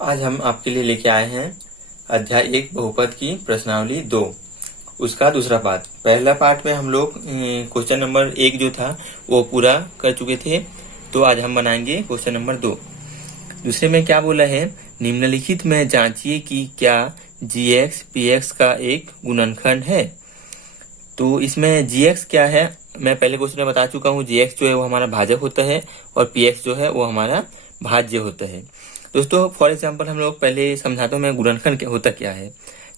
आज हम आपके लिए लेके आए हैं अध्याय 1 बहुपद की प्रश्नावली 2 उसका दूसरा पार्ट। पहला पार्ट में हम लोग क्वेश्चन नंबर 1 जो था वो पूरा कर चुके थे, तो आज हम बनाएंगे क्वेश्चन नंबर 2। दूसरे में क्या बोला है, निम्नलिखित में जांचिए कि क्या gx px का एक गुणनखंड है। तो इसमें gx क्या है, मैं पहले क्वेश्चन में बता चुका हूँ। gx जो है वो हमारा भाजक होता है और px जो है वो हमारा भाज्य होता है। दोस्तों फॉर एग्जांपल हम लोग पहले समझाता हूँ मैं गुणनखंड क्या होता क्या है।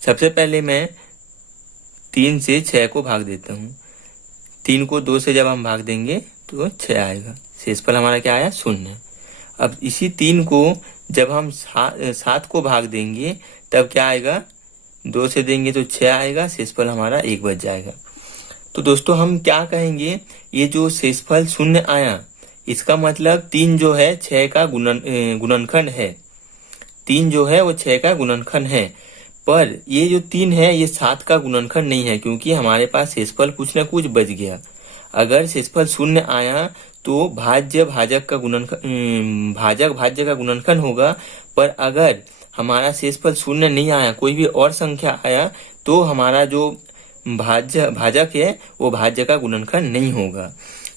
सबसे पहले मैं 3 से 6 को भाग देता हूँ। 3 को 2 से जब हम भाग देंगे तो 6 आएगा, शेषफल हमारा क्या आया, 0। अब इसी 3 को जब हम 7 को भाग देंगे तब क्या आएगा, 2 से देंगे तो 6 आएगा, शेषफल हमारा 1 बच जाएगा। तो दोस्तों हम क्या कहेंगे, ये जो शेषफल 0 आया इसका मतलब 3 जो है 6 का गुणनखंड है। 3 जो है वो 6 का गुणनखंड है, पर ये जो 3 है ये 7 का गुणनखंड नहीं है, क्योंकि हमारे पास शेषफल कुछ ना कुछ बच गया। अगर शेषफल 0 आया तो भाज्य भाजक का गुणनखंड भाजक भाज्य का गुणनखंड होगा, पर अगर हमारा शेषफल 0 नहीं आया, कोई भी और संख्या आया, तो हमारा जो भाजक है वो भाज्य का गुणनखंड नहीं होगा।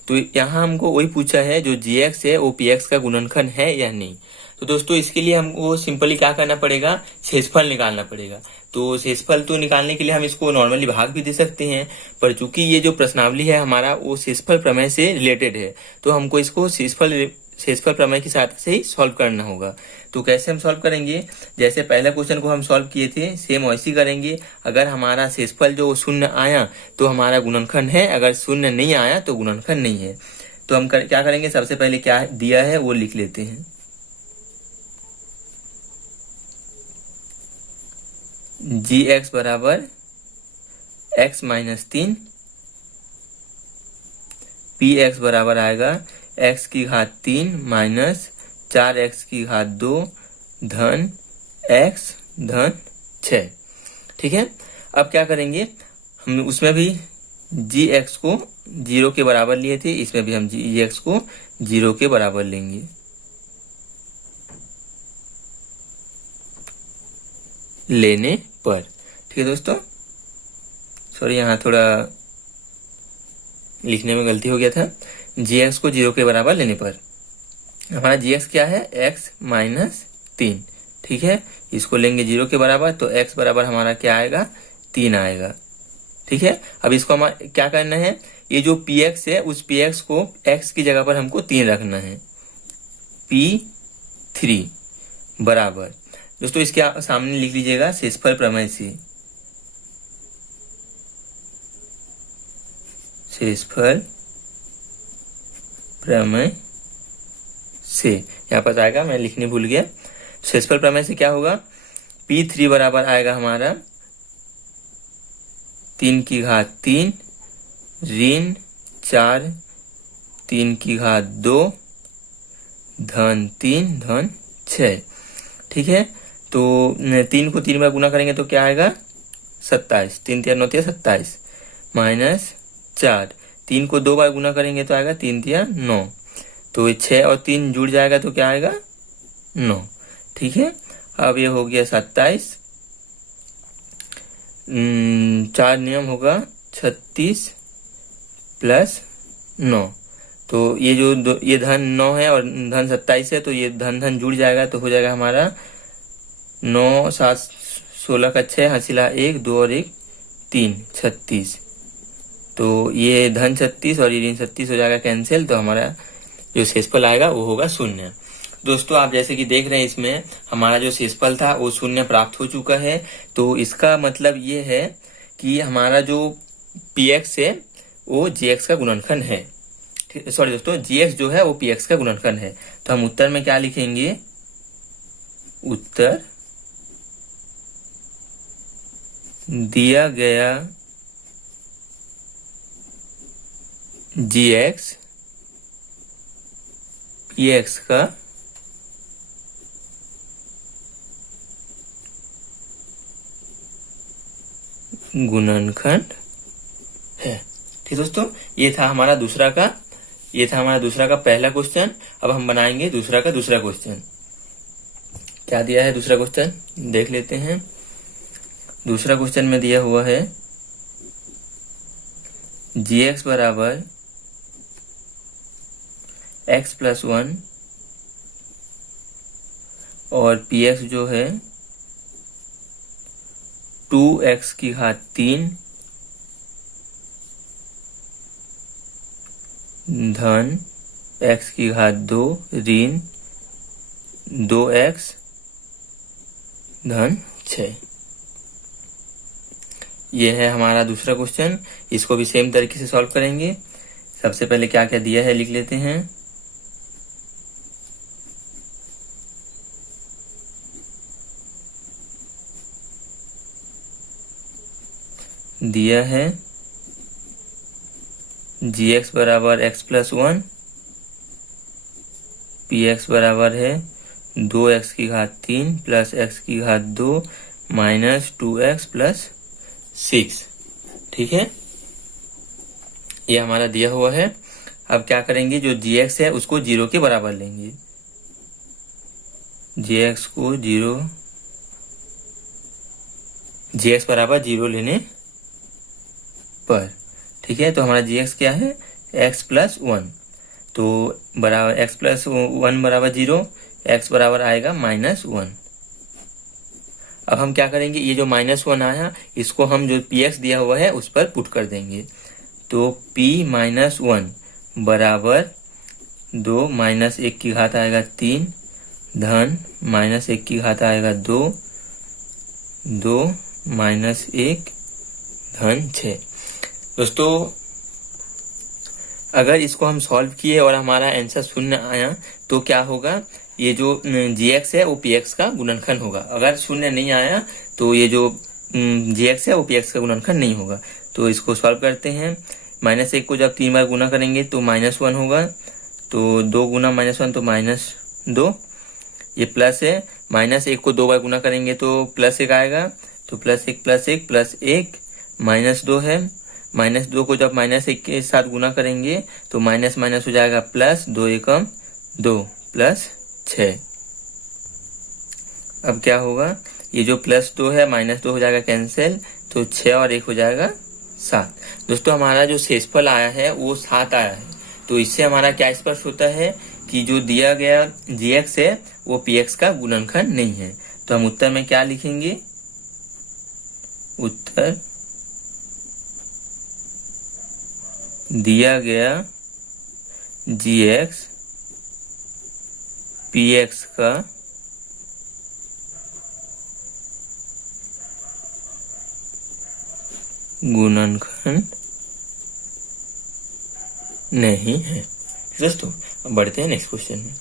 तो यहाँ हमको वही पूछा है, जो gx है वो px का गुणनखंड है या नहीं। तो दोस्तों इसके लिए हमको सिंपली क्या करना पड़ेगा, शेषफल निकालना पड़ेगा। तो शेषफल तो निकालने के लिए हम इसको नॉर्मली भाग भी दे सकते हैं, पर चूंकि ये जो प्रश्नावली है हमारा वो शेषफल प्रमेय से रिलेटेड है, तो हमको इसको शेषफल प्रमेय की सहायता से ही सॉल्व करना होगा। तो कैसे हम सॉल्व करेंगे, जैसे पहला क्वेश्चन को हम सॉल्व किए थे सेम वैसे करेंगे। अगर हमारा शेषफल जो 0 आया तो हमारा गुणनखंड है, अगर 0 नहीं आया तो गुणनखंड नहीं है। तो हम क्या करेंगे, सबसे पहले क्या दिया है वो लिख लेते हैं। gx बराबर x माइनस 3, px बराबर आएगा x की घात 3 माइनस 4x की घात 2 धन x धन 6। ठीक है, अब क्या करेंगे, हम उसमें भी gx को 0 के बराबर लिए थे, इसमें भी हम gx को 0 के बराबर लेंगे। लेने पर, ठीक है दोस्तों, सॉरी यहाँ थोड़ा लिखने में गलती हो गया था। gx को 0 के बराबर लेने पर हमारा gx क्या है, x माइनस 3। ठीक है, इसको लेंगे 0 के बराबर तो x बराबर हमारा क्या आएगा, 3 आएगा। ठीक है, अब इसको हम क्या करना है, ये जो px है उस px को x की जगह पर हमको 3 रखना है, p3 बराबर, दोस्तों इसके सामने लिख लीजिएगा शेषफल प्रमेय से। शेषफल प्रमेय से यहाँ पर आएगा, मैं लिखने भूल गया। शेषफल प्रमेय से क्या होगा, p3 बराबर आएगा हमारा 3 की घात 3 ऋण 4 3 की घात 2 धन 3 धन 6। ठीक है, तो 3 को 3 बार गुना करेंगे तो क्या आएगा, 27, 3 3 9 27 माइनस 4, 3 को 2 बार गुना करेंगे तो आएगा 3 3 9, तो 6 और 3 जुड़ जाएगा तो क्या आएगा, 9। ठीक है, अब ये हो गया 27, 4 नियम होगा 36 प्लस 9, तो ये जो ये धन 9 है और धन 27 है, तो ये धन धन जुड़ जाएगा तो हो जाएगा हमारा 9 7 16 का 6 हासिला 1 2 और 1 3 36, तो ये धन 36 और ये ऋण 36 हो जाएगा कैंसिल, तो हमारा जो शेषफल आएगा वो होगा 0। दोस्तों आप जैसे कि देख रहे हैं इसमें हमारा जो शेषफल था वो 0 प्राप्त हो चुका है। तो इसका मतलब ये है कि हमारा जो px है वो gx का गुणनखंड है। सॉरी दोस्तों, gx जो है वो px का गुणनखंड है। तो हम उत्तर में क्या लिखेंगे, उत्तर दिया गया gx px का गुणनखंड है। ठीक दोस्तों, ये था हमारा दूसरा का पहला क्वेश्चन। अब हम बनाएंगे दूसरा का दूसरा क्वेश्चन। क्या दिया है दूसरा क्वेश्चन देख लेते हैं। दूसरा क्वेश्चन में दिया हुआ है gx बराबर x+1 और px जो है 2x³ धन x² ऋण 2x धन 6। ये है हमारा दूसरा क्वेश्चन। इसको भी सेम तरीके से सॉल्व करेंगे। सबसे पहले क्या क्या दिया है लिख लेते हैं। दिया है gx बराबर x+1, px बराबर है 2x³ plus x² minus 2x plus 6। ठीक है, ये हमारा दिया हुआ है। अब क्या करेंगे, जो gx है उसको 0 के बराबर लेंगे। gx को 0, gx बराबर 0 लेने पर, ठीक है, तो हमारा gx क्या है x+1, तो बराबर x+1 बराबर 0, x बराबर आएगा -1। अब हम क्या करेंगे, ये जो -1 आया इसको हम जो px दिया हुआ है उस पर पुट कर देंगे। तो p-1 बराबर 2 -1 की घात आएगा 3 धन -1 की घात आएगा 2 -1 धन 6। दोस्तों अगर इसको हम सॉल्व किए और हमारा आंसर 0 आया तो क्या होगा, ये जो gx है वो px का गुणनखंड होगा। अगर 0 नहीं आया तो ये जो gx है वो px का गुणनखंड नहीं होगा। तो इसको सॉल्व करते हैं। -1 को जब 3 बार गुना करेंगे तो -1 होगा, तो 2 गुना -1 तो -2, ये प्लस है। -1 को 2 बार गुना करेंगे तो +1 आएगा, तो +1 +1 +1 -2 है। -2 को जब -1 के साथ गुना करेंगे तो माइनस माइनस हो जाएगा प्लस, 2 एकम 2 प्लस 6। अब क्या होगा, ये जो +2 है -2 हो जाएगा कैंसिल, तो 6 और 1 हो जाएगा 7। दोस्तों हमारा जो शेषफल आया है वो 7 आया है। तो इससे हमारा क्या स्पष्ट होता है कि जो दिया गया gx है वो px का गुणनखंड नहीं है। तो हम उत्तर में क्या लिखेंगे, उत्तर दिया गया gx px का गुणनखंड नहीं है। दोस्तों अब बढ़ते हैं नेक्स्ट क्वेश्चन में।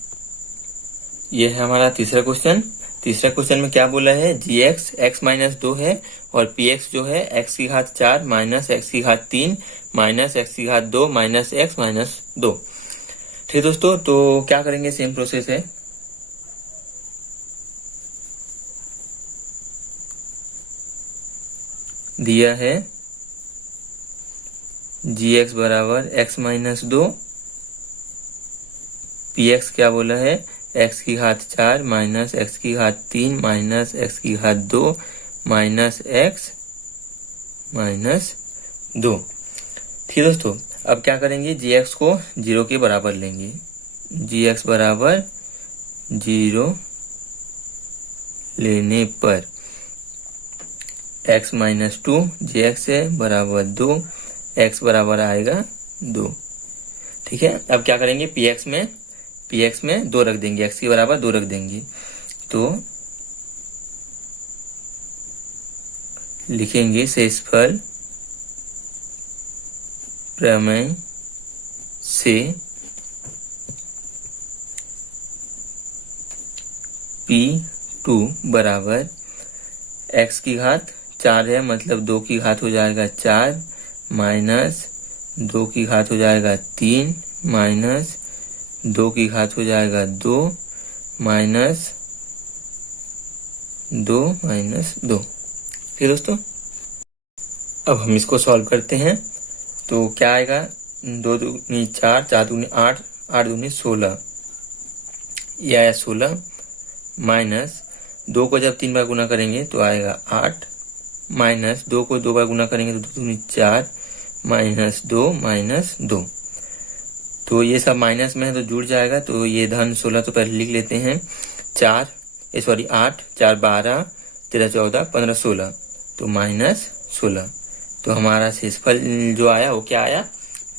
यह है हमारा तीसरा क्वेश्चन। तीसरा क्वेश्चन में क्या बोला है, gx x-2 है और px जो है x⁴ minus x⁵ minus x⁵2 minus x minus 2। ठीक दोस्तों, तो क्या करेंगे, सेम प्रोसेस है। दिया है gx बराबर x-2, px क्या बोला है x⁴ minus x⁵ minus x⁵2 minus x minus 2। ठीक दोस्तों, अब क्या करेंगे, gx को 0 के बराबर लेंगे। gx बराबर 0 लेने पर x-2 gx है बराबर 2, x बराबर आएगा 2। ठीक है, अब क्या करेंगे, px में 2 रख देंगे, x के बराबर 2 रख देंगे। तो लिखेंगे शेषफल प्रमेय से p2 बराबर x⁴ है, मतलब 2 की घात हो जाएगा 4 माइनस 2 की घात हो जाएगा 3 माइनस 2 की घात हो जाएगा 2 माइनस 2 माइनस 2। ठीक दोस्तों, अब हम इसको सॉल्व करते हैं। तो क्या आएगा, 2 दूनी 4, 4 दूनी 8, 8 दूनी 16, ये आया 16 माइनस 2 को जब 3 बार गुना करेंगे तो आएगा 8, माइनस 2 को 2 बार गुना करेंगे तो 2 दूनी 4, -2 तो ये सब माइनस में है तो जुड़ जाएगा। तो ये धन 16 तो पहले लिख लेते हैं। 8, 4 12, 13 14, 15 16 तो -16। तो हमारा शेषफल जो आया वो क्या आया?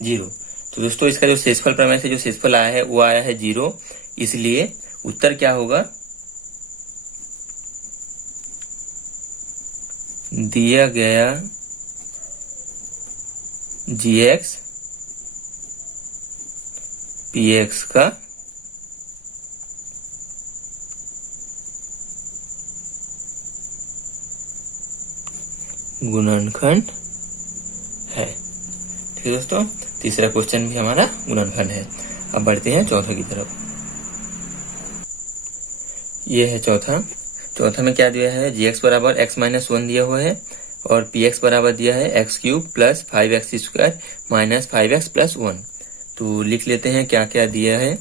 0। तो दोस्तों इसका जो शेषफल प्रमेय से जो शेषफल आया है वो आया है 0, इसलिए उत्तर क्या होगा? दिया गया gx px का गुणनखंड है। ठीक है दोस्तों, तीसरा क्वेश्चन भी हमारा गुणनखंड है। अब बढ़ते हैं चौथा की तरफ। ये है चौथा में क्या दिया है? gx बराबर x-1 दिया हुआ है और px बराबर दिया है x³ plus 5x² minus 5x plus 1। तो लिख लेते हैं क्या क्या दिया है।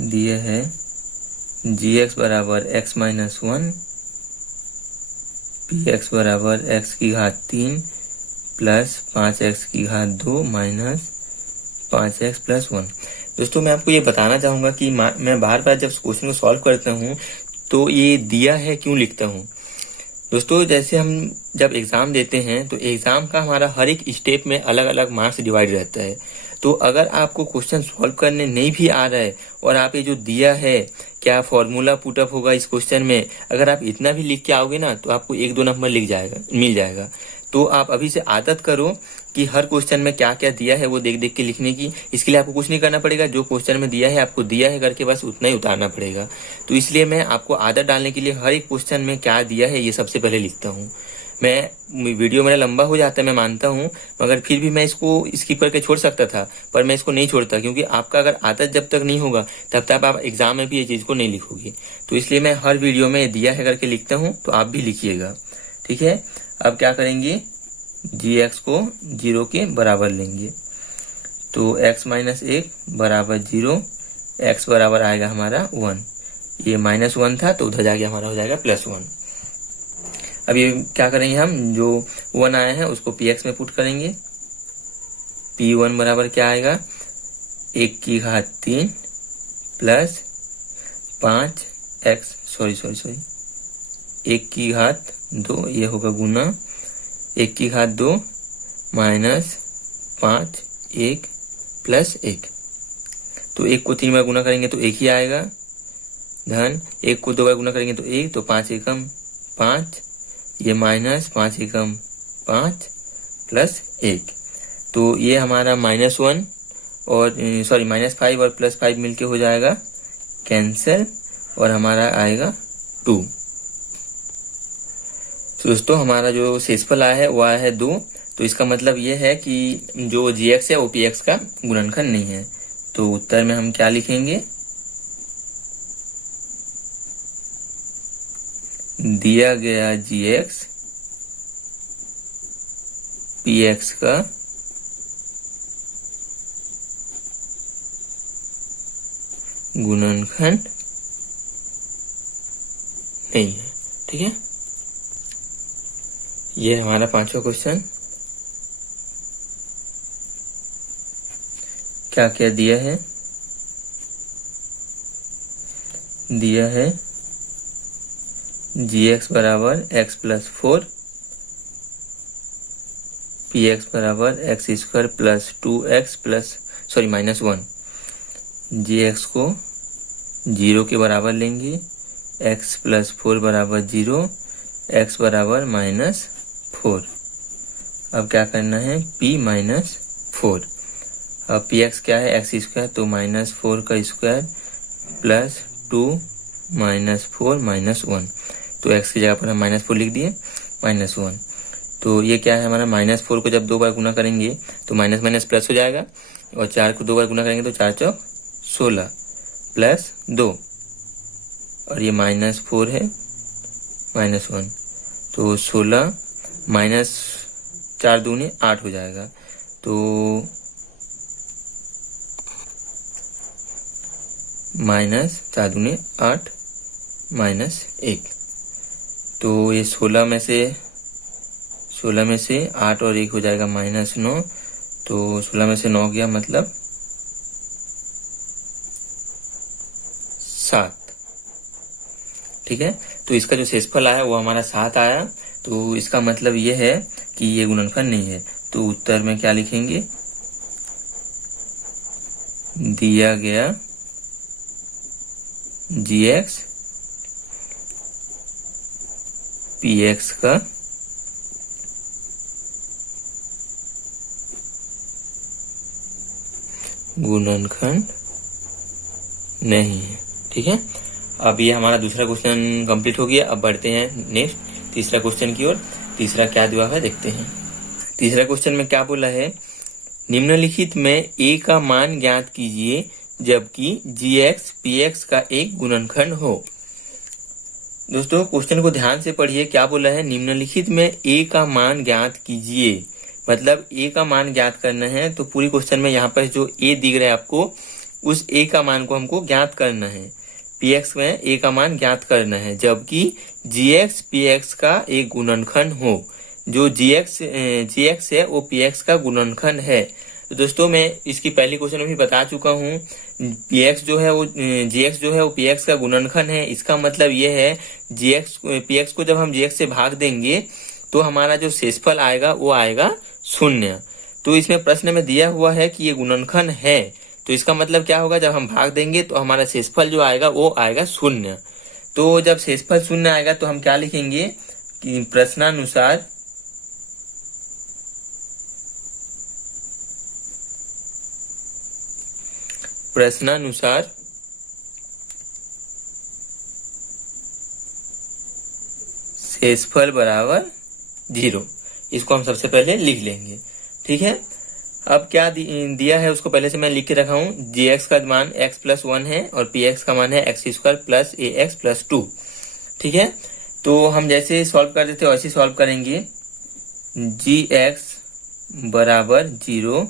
दिया है gx बराबर x-1, px बराबर x³ plus 5x² minus 5x plus 1। दोस्तों मैं आपको ये बताना चाहूंगा कि मैं बार बार जब क्वेश्चन को सॉल्व करता हूँ तो ये दिया है क्यों लिखता हूँ। दोस्तों जैसे हम जब एग्जाम देते हैं तो एग्जाम का हमारा हर एक स्टेप में अलग अलग मार्क्स डिवाइड रहता है। तो अगर आपको क्वेश्चन सॉल्व करने नहीं भी आ रहा है और आप ये जो दिया है क्या फॉर्मूला पुटअप होगा इस क्वेश्चन में, अगर आप इतना भी लिख के आओगे ना तो आपको 1-2 नंबर मिल जाएगा। तो आप अभी से आदत करो कि हर क्वेश्चन में क्या क्या दिया है वो देख देख के लिखने की। इसके लिए आपको कुछ नहीं करना पड़ेगा, जो क्वेश्चन में दिया है आपको दिया है करके बस उतना ही उतारना पड़ेगा। तो इसलिए मैं आपको आदत डालने के लिए हर एक क्वेश्चन में क्या दिया है ये सबसे पहले लिखता हूँ। मैं वीडियो मेरा लंबा हो जाता है मैं मानता हूँ, मगर फिर भी मैं इसको स्किप करके छोड़ सकता था, पर मैं इसको नहीं छोड़ता क्योंकि आपका अगर आदत जब तक नहीं होगा तब तक आप एग्जाम में भी ये चीज को नहीं लिखोगे। तो इसलिए मैं हर वीडियो में दिया है करके लिखता हूँ, तो आप भी लिखिएगा। ठीक है, अब क्या करेंगे? gx को 0 के बराबर लेंगे तो x-1 बराबर 0, x बराबर आएगा हमारा 1। ये -1 था तो उधर जाके हमारा हो जाएगा +1। अब ये क्या करेंगे? हम जो 1 आया है उसको px में पुट करेंगे। p1 बराबर क्या आएगा? 1³ प्लस 5x 1² ये होगा गुना 1² माइनस 5 1 प्लस 1। तो 1 को 3 बार गुना करेंगे तो 1 ही आएगा, धन 1 को 2 बार गुना करेंगे तो 1, तो 5 एकम 5, ये माइनस 5 एकम 5 प्लस 1। तो ये हमारा -1 और -5 और +5 मिलके हो जाएगा कैंसिल और हमारा आएगा 2। तो दोस्तों हमारा जो शेषफल आया है वो आया है 2। तो इसका मतलब ये है कि जो gx है वो px का गुणनखंड नहीं है। तो उत्तर में हम क्या लिखेंगे? दिया गया gx px का गुणनखंड नहीं है। ठीक है, ये हमारा 5वां क्वेश्चन। क्या क्या दिया है? दिया है gx बराबर x+4, px बराबर x² plus 2x plus -1। gx को 0 के बराबर लेंगे, x+4 बराबर 0, x बराबर -4। अब क्या करना है? p-4। अब px क्या है? x² तो -4 का स्क्वायर प्लस 2 -4 -1। तो x की जगह पर हम -4 लिख दिए, -1। तो ये क्या है हमारा? -4 को जब 2 बार गुना करेंगे तो माइनस माइनस प्लस हो जाएगा, और 4 को 2 बार गुना करेंगे तो 4 चौक 16 प्लस 2, और ये -4 है -1। तो 16 -4 दूनी 8 हो जाएगा। तो माइनस 4 दूनी 8 माइनस 1, तो ये 16 में से 8 और 1 हो जाएगा -9, तो 16 में से 9 गया मतलब 7। ठीक है, तो इसका जो शेषफल आया वो हमारा 7 आया। तो इसका मतलब ये है कि ये गुणनखंड नहीं है। तो उत्तर में क्या लिखेंगे, दिया गया gx px का गुणनखंड नहीं है। ठीक है, अब ये हमारा दूसरा क्वेश्चन कंप्लीट हो गया। अब बढ़ते हैं नेक्स्ट तीसरा क्वेश्चन की ओर। तीसरा क्या दिया है देखते हैं। तीसरा क्वेश्चन में क्या बोला है, निम्नलिखित में a का मान ज्ञात कीजिए जबकि gx px का एक गुणनखंड हो। दोस्तों क्वेश्चन को ध्यान से पढ़िए, क्या बोला है, निम्नलिखित में a का मान ज्ञात कीजिए, मतलब a का मान ज्ञात करना है। तो पूरी क्वेश्चन में यहाँ पर जो a दिख रहा है आपको, उस a का मान को हमको ज्ञात करना है। px में a का मान ज्ञात करना है जबकि gx px का एक गुणनखंड हो। जो gx है वो px का गुणनखंड है। तो दोस्तों मैं इसकी पहली क्वेश्चन में भी बता चुका हूँ, px जो है वो gx जो है वो px का गुणनखंड है। इसका मतलब ये है px को जब हम gx से भाग देंगे तो हमारा जो शेषफल आएगा वो आएगा 0। तो इसमें प्रश्न में दिया हुआ है कि ये गुणनखंड है, तो इसका मतलब क्या होगा, जब हम भाग देंगे तो हमारा शेषफल जो आएगा वो आएगा 0। तो जब शेषफल 0 आएगा तो हम क्या लिखेंगे कि प्रश्नानुसार शेषफल बराबर 0। इसको हम सबसे पहले लिख लेंगे। ठीक है, अब क्या दिया है उसको पहले से मैं लिख के रखा हूँ। gx का मान x+1 है और px का मान है x² प्लस ax प्लस 2। ठीक है, तो हम जैसे सॉल्व कर देते वैसे सॉल्व करेंगे। gx बराबर 0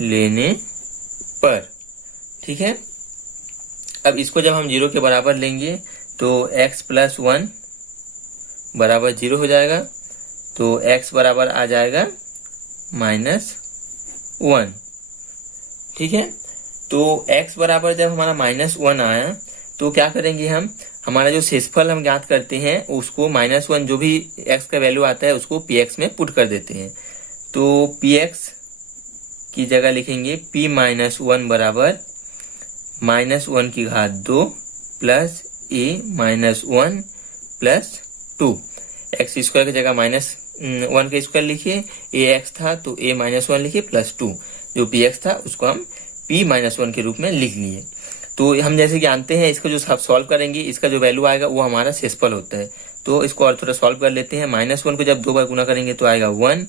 लेने पर, ठीक है, अब इसको जब हम 0 के बराबर लेंगे तो x+1 बराबर 0 हो जाएगा, तो x बराबर आ जाएगा -1। ठीक है, तो x बराबर जब हमारा -1 आया तो क्या करेंगे, हम हमारा जो शेषफल हम ज्ञात करते हैं उसको -1 जो भी x का वैल्यू आता है उसको px में पुट कर देते हैं। तो px की जगह लिखेंगे p-1 बराबर -1 की घात 2 प्लस a-1 प्लस 2। x² की जगह -1 का स्क्वायर लिखिए, ax था तो a-1 लिखिए प्लस 2, जो px था उसको हम p-1 के रूप में लिख लिए। तो हम जैसे कि जानते हैं इसको जो सॉल्व करेंगे इसका जो वैल्यू आएगा वो हमारा शेषफल होता है। तो इसको और थोड़ा सॉल्व कर लेते हैं। -1 को जब 2 बार गुना करेंगे तो आएगा 1,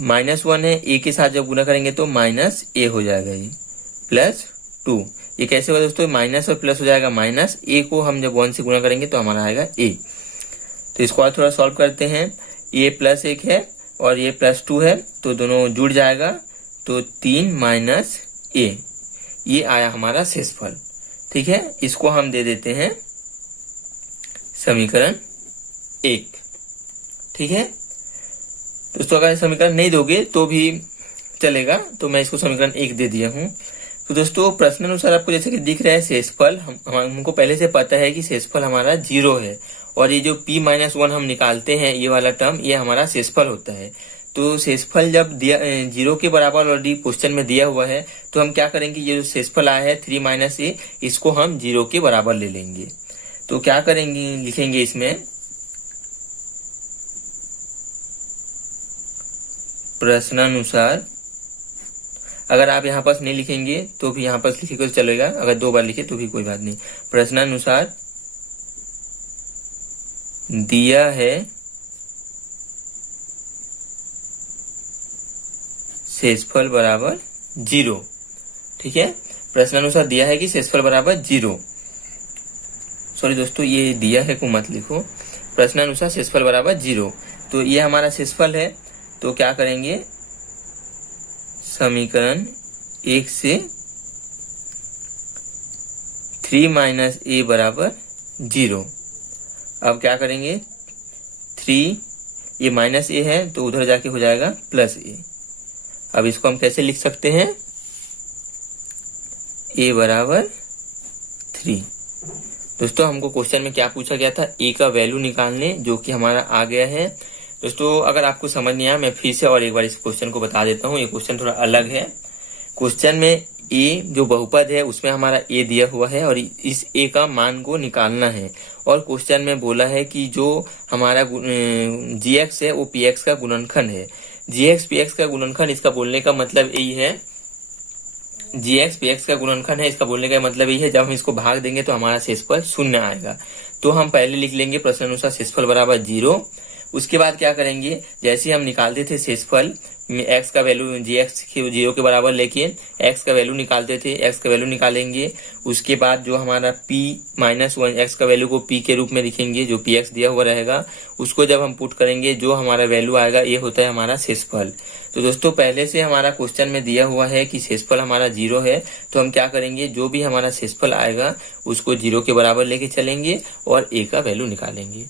-1 है a के साथ जब गुना करेंगे तो -a हो जाएगा, ये प्लस 2। ये कैसे होगा दोस्तों, माइनस और प्लस हो जाएगा माइनस, a को हम जब 1 से गुना करेंगे तो हमारा आएगा a। तो इसको और थोड़ा सॉल्व करते हैं। ये +1 है और ये +2 है तो दोनों जुड़ जाएगा, तो 3 - a, ये आया हमारा शेषफल। ठीक है, इसको हम दे देते हैं समीकरण 1। ठीक है दोस्तों, अगर समीकरण नहीं दोगे तो भी चलेगा, तो मैं इसको समीकरण 1 दे दिया हूँ। तो दोस्तों प्रश्न अनुसार आपको जैसे कि दिख रहा है शेषफल, हमको पहले से पता है कि शेषफल हमारा 0 है और ये जो p-1 हम निकालते हैं ये वाला टर्म, ये हमारा शेषफल होता है। तो शेषफल जब दिया 0 के बराबर ऑलरेडी क्वेश्चन में दिया हुआ है तो हम क्या करेंगे, ये जो शेषफल आया है 3 - a, इसको हम 0 के बराबर ले लेंगे। तो क्या करेंगे, लिखेंगे इसमें प्रश्नानुसार। अगर आप यहाँ पास नहीं लिखेंगे तो भी यहाँ पास लिखे तो चलेगा, अगर 2 बार लिखे तो भी कोई बात नहीं। प्रश्नानुसार दिया है शेषफल बराबर 0। ठीक है, प्रश्नानुसार दिया है कि शेषफल बराबर 0। सॉरी दोस्तों, ये दिया है को मत लिखो, प्रश्नानुसार शेषफल बराबर 0। तो ये हमारा शेषफल है। तो क्या करेंगे, समीकरण 1 से 3 माइनस ए बराबर 0। अब क्या करेंगे, 3 ये माइनस ए है तो उधर जाके हो जाएगा प्लस ए। अब इसको हम कैसे लिख सकते हैं, ए बराबर 3। दोस्तों हमको क्वेश्चन में क्या पूछा गया था, ए का वैल्यू निकालने, जो कि हमारा आ गया है। दोस्तों अगर आपको समझ नहीं आया, मैं फिर से और एक बार इस क्वेश्चन को बता देता हूँ। ये क्वेश्चन थोड़ा अलग है। क्वेश्चन में ए जो बहुपद है उसमें हमारा ए दिया हुआ है और इस ए का मान को निकालना है। और क्वेश्चन में बोला है कि जो हमारा जीएक्स है वो पीएक्स का गुणनखंड है। जीएक्स पीएक्स का गुणनखंड, इसका बोलने का मतलब यही है, जीएक्स पीएक्स का गुणनखंड है, इसका बोलने का मतलब यही है, जब हम इसको भाग देंगे तो हमारा शेषफल 0 आएगा। तो हम पहले लिख लेंगे प्रश्नानुसार शेषफल बराबर 0। उसके बाद क्या करेंगे, जैसे हम निकालते थे शेषफल, एक्स का वैल्यू जीएक्स के 0 के बराबर लेके एक्स का वैल्यू निकालते थे, एक्स का वैल्यू निकालेंगे। उसके बाद जो हमारा p माइनस 1, एक्स का वैल्यू को p के रूप में लिखेंगे, जो px दिया हुआ रहेगा उसको जब हम पुट करेंगे, जो हमारा वैल्यू आएगा ये होता है हमारा शेषफल। तो दोस्तों पहले से हमारा क्वेश्चन में दिया हुआ है कि शेषफल हमारा 0 है, तो हम क्या करेंगे, जो भी हमारा शेषफल आएगा उसको 0 के बराबर लेके चलेंगे और a का वैल्यू निकालेंगे।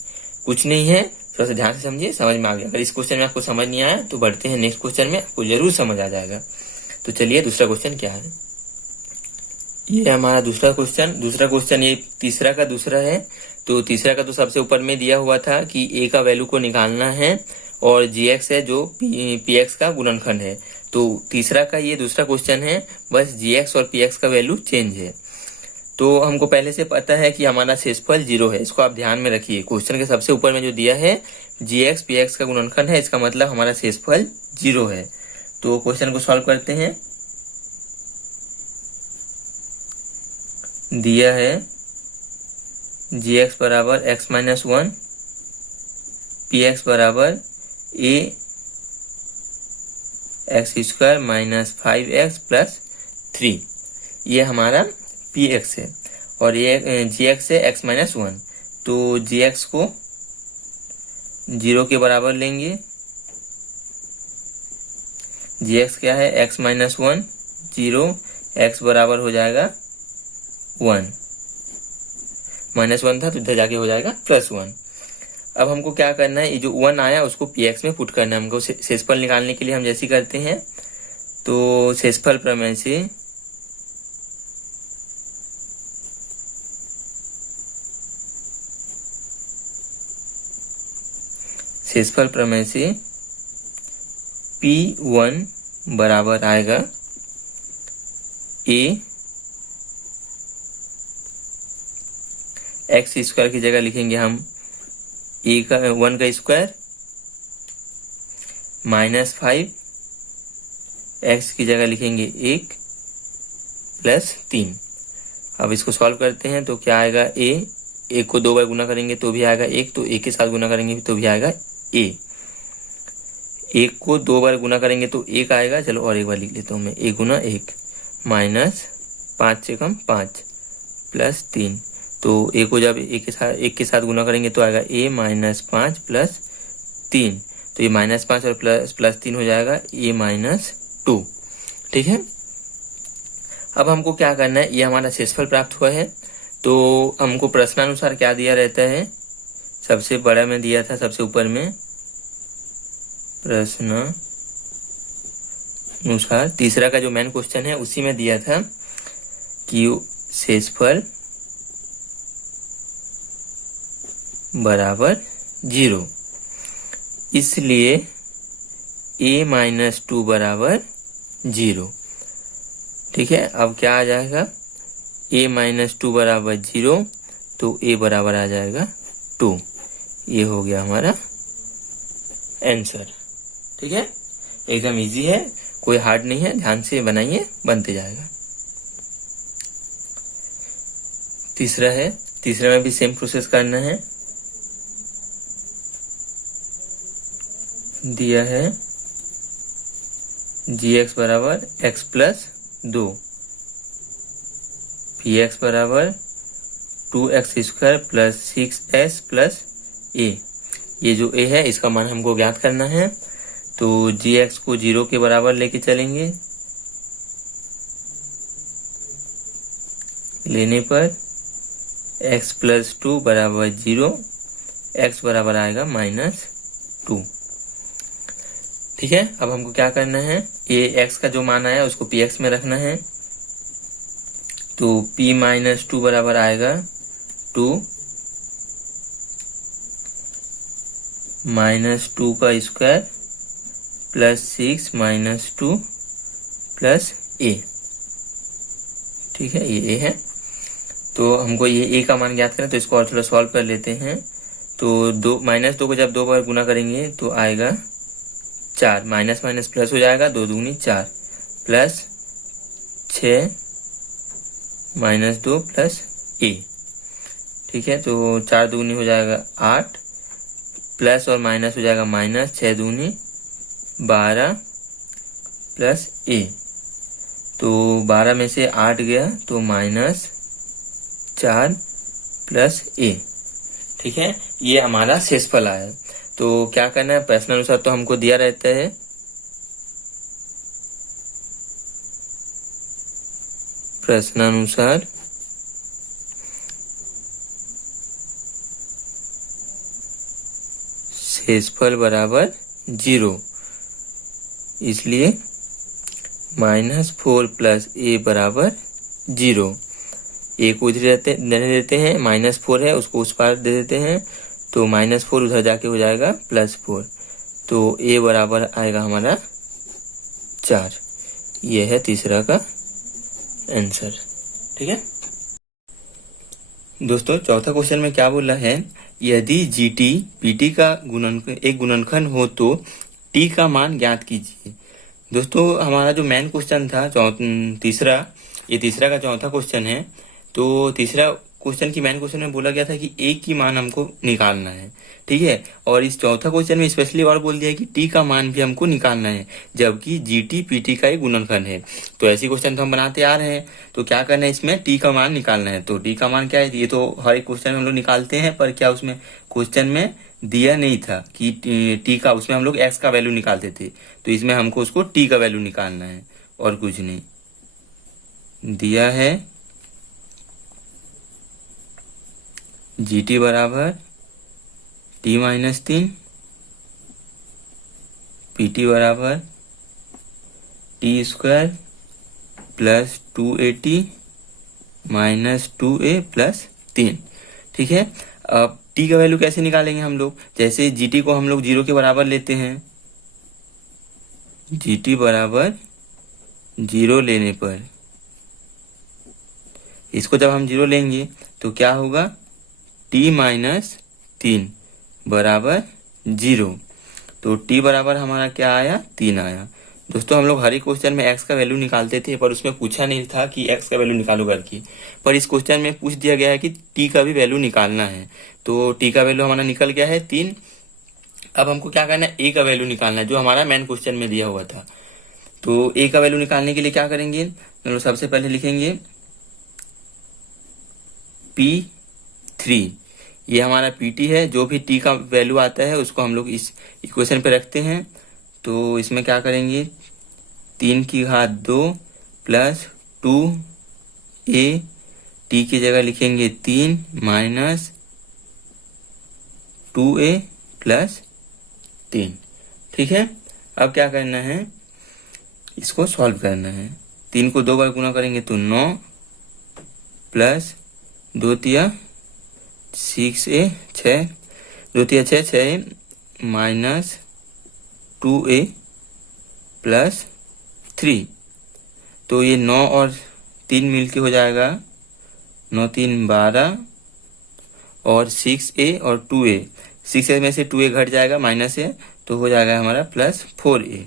कुछ नहीं है, थोड़ा सा ध्यान से समझिए, समझ में आ गया। अगर इस क्वेश्चन में आपको समझ नहीं आया तो बढ़ते हैं नेक्स्ट क्वेश्चन में, आपको जरूर समझ आ जाएगा। तो चलिए दूसरा क्वेश्चन क्या है, ये हमारा दूसरा क्वेश्चन ये तीसरा का दूसरा है। तो तीसरा का तो सबसे ऊपर में दिया हुआ था कि ए का वैल्यू को निकालना है और जीएक्स है जो पीएक्स का गुणनखंड है। तो तीसरा का ये दूसरा क्वेश्चन है, बस जीएक्स और पीएक्स का वैल्यू चेंज है। तो हमको पहले से पता है कि हमारा शेषफल 0 है, इसको आप ध्यान में रखिए। क्वेश्चन के सबसे ऊपर में जो दिया है जीएक्स पीएक्स का गुणनखंड है, इसका मतलब हमारा शेषफल 0 है। तो क्वेश्चन को सॉल्व करते हैं। दिया है जीएक्स बराबर x माइनस 1, पीएक्स बराबर a x square minus 5x plus 3, ये हमारा px है। और ये gx है x माइनस 1, तो gx को 0 के बराबर लेंगे। gx क्या है, x माइनस 1, 0, x बराबर हो जाएगा 1, माइनस 1 था तो इधर जाके हो जाएगा प्लस 1। अब हमको क्या करना है, ये जो 1 आया उसको px में पुट करना है हमको। शेषफल निकालने के लिए हम जैसे करते हैं, तो शेषफल प्रमेय से P1 बराबर आएगा a एक्स स्क्वायर की जगह लिखेंगे हम a का 1 का स्क्वायर माइनस 5, एक्स की जगह लिखेंगे 1 प्लस 3। अब इसको सॉल्व करते हैं तो क्या आएगा, एक को 2 बार गुना करेंगे तो भी आएगा 1, तो 1 के साथ गुना करेंगे तो भी आएगा a। 1 को 2 बार गुना करेंगे तो 1 आएगा। चलो और एक बार लिख लेता हूँ मैं, 1 गुना 1 माइनस 5 से कम 5 प्लस 3। तो a को जब 1 के साथ गुना करेंगे तो आएगा a माइनस 5 प्लस 3। तो ये माइनस 5 और प्लस 3 हो जाएगा a माइनस 2। ठीक है, अब हमको क्या करना है, ये हमारा शेषफल प्राप्त हुआ है। तो हमको प्रश्नानुसार क्या दिया रहता है, सबसे बड़ा में दिया था, सबसे ऊपर में प्रश्न अनुसार तीसरा का जो मेन क्वेश्चन है उसी में दिया था कि शेषफल बराबर 0, इसलिए a माइनस 2 बराबर 0। ठीक है, अब क्या आ जाएगा, a माइनस 2 बराबर 0, तो a बराबर आ जाएगा 2। ये हो गया हमारा आंसर। ठीक है, एकदम इजी है, कोई हार्ड नहीं है, ध्यान से बनाइए, बनते जाएगा। तीसरा है, तीसरे में भी सेम प्रोसेस करना है। दिया है gx बराबर x प्लस 2, px बराबर 2x square plus 6s plus a। ये जो a है इसका मान हमको ज्ञात करना है। तो gx को 0 के बराबर लेके चलेंगे, लेने पर x प्लस 2 बराबर 0, x बराबर आएगा -2। ठीक है, अब हमको क्या करना है, ये x का जो मान आया उसको px में रखना है। तो p माइनस 2 बराबर आएगा 2 -2 का स्क्वायर प्लस 6 -2 प्लस a। ठीक है, ये a है। तो हमको ये a का मान ज्ञात करना, तो इसको और थोड़ा सॉल्व कर लेते हैं। तो -2 को जब 2 बार गुना करेंगे तो आएगा 4, माइनस माइनस प्लस हो जाएगा, 2 दूनी 4 प्लस 6 -2 प्लस a। ठीक है, तो 4 दूनी हो जाएगा 8 प्लस और माइनस हो जाएगा माइनस, 6 दूनी 12 प्लस a। तो 12 में से 8 गया तो -4 प्लस a। ठीक है, ये हमारा शेषफल आया। तो क्या करना है, प्रश्नानुसार तो हमको दिया रहता है, प्रश्नानुसार शेषफल बराबर 0, इसलिए -4 प्लस a बराबर 0। a को इधर रहने देते हैं, -4 है उसको उस पार दे देते हैं, तो -4 उधर जाके हो जाएगा +4। तो a बराबर आएगा हमारा 4। यह है तीसरा का आंसर। ठीक है दोस्तों, चौथा क्वेश्चन में क्या बोला है, यदि GT PT का एक गुणनखंड हो तो T का मान ज्ञात कीजिए। दोस्तों, हमारा जो मेन क्वेश्चन था तीसरा, ये तीसरा का चौथा क्वेश्चन है। तो तीसरा क्वेश्चन की मेन क्वेश्चन में बोला गया था कि a की मान हमको निकालना है। ठीक है, और इस चौथा क्वेश्चन में स्पेशली और बोल दिया है कि t का मान भी हमको निकालना है, जबकि GT PT का एक गुणनखंड है। तो ऐसी क्वेश्चन तो हम बनाते आ रहे हैं, तो क्या करना है, इसमें t का मान निकालना है। तो t का मान क्या है, ये तो हर एक क्वेश्चन में हम लोग निकालते हैं, पर क्या उसमें क्वेश्चन में दिया नहीं था कि t का, उसमें हम लोग x का वैल्यू निकालते थे। तो इसमें हमको उसको t का वैल्यू निकालना है और कुछ नहीं दिया है। GT बराबर t-3, PT बराबर t² plus 2AT minus 2A plus 3। ठीक है, अब t का वैल्यू कैसे निकालेंगे हम लोग, जैसे GT को हम लोग 0 के बराबर लेते हैं, GT बराबर 0 लेने पर, इसको जब हम 0 लेंगे तो क्या होगा, t-3 बराबर 0। तो t बराबर हमारा क्या आया, 3 आया। दोस्तों, हम लोग हर एक क्वेश्चन में x का वैल्यू निकालते थे, पर उसमें पूछा नहीं था कि x का वैल्यू निकालो करके, पर इस क्वेश्चन में पूछ दिया गया है कि t का भी वैल्यू निकालना है। तो t का वैल्यू हमारा निकल गया है 3। अब हमको क्या करना है, a का वैल्यू निकालना है, जो हमारा मेन क्वेश्चन में दिया हुआ था। तो a का वैल्यू निकालने के लिए क्या करेंगे, तो सबसे पहले लिखेंगे P3, ये हमारा PT है। जो भी t का वैल्यू आता है उसको हम लोग इस इक्वेशन पे रखते हैं। तो इसमें क्या करेंगे, 3 की घात 2 प्लस 2a, t की जगह लिखेंगे 3 माइनस 2a प्लस 3। ठीक है, अब क्या करना है, इसको सॉल्व करना है। 3 को 2 बार गुना करेंगे तो 9 प्लस 2 तिया 6a 6, 2 तिया 6 6 माइनस 2a प्लस 3। तो ये 9 और 3 मिलके हो जाएगा 9 3 12 और 6a और 2a, 6a में से 2a घट जाएगा माइनस a, तो हो जाएगा हमारा प्लस 4a।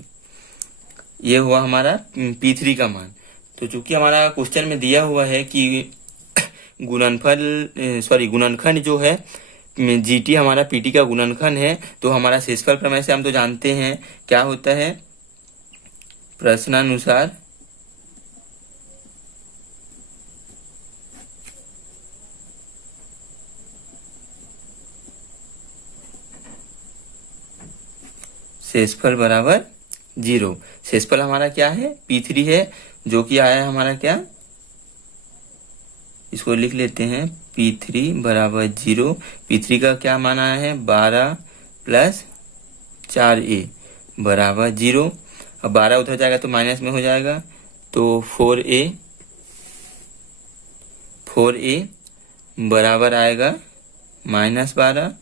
ये हुआ हमारा P3 का मान। तो चूंकि हमारा क्वेश्चन में दिया हुआ है कि गुणनखंड जो है GT हमारा PT का गुणनखंड है, तो हमारा शेषफल प्रमेय से हम तो जानते हैं क्या होता है, प्रश्नानुसार शेषफल बराबर 0। शेषफल हमारा क्या है, P3 है, जो कि आया है हमारा क्या, इसको लिख लेते हैं P3 बराबर 0। P3 का क्या मान आया है, 12 प्लस 4A बराबर 0। अब 12 उधर जाएगा तो माइनस में हो जाएगा, तो 4A बराबर आएगा -12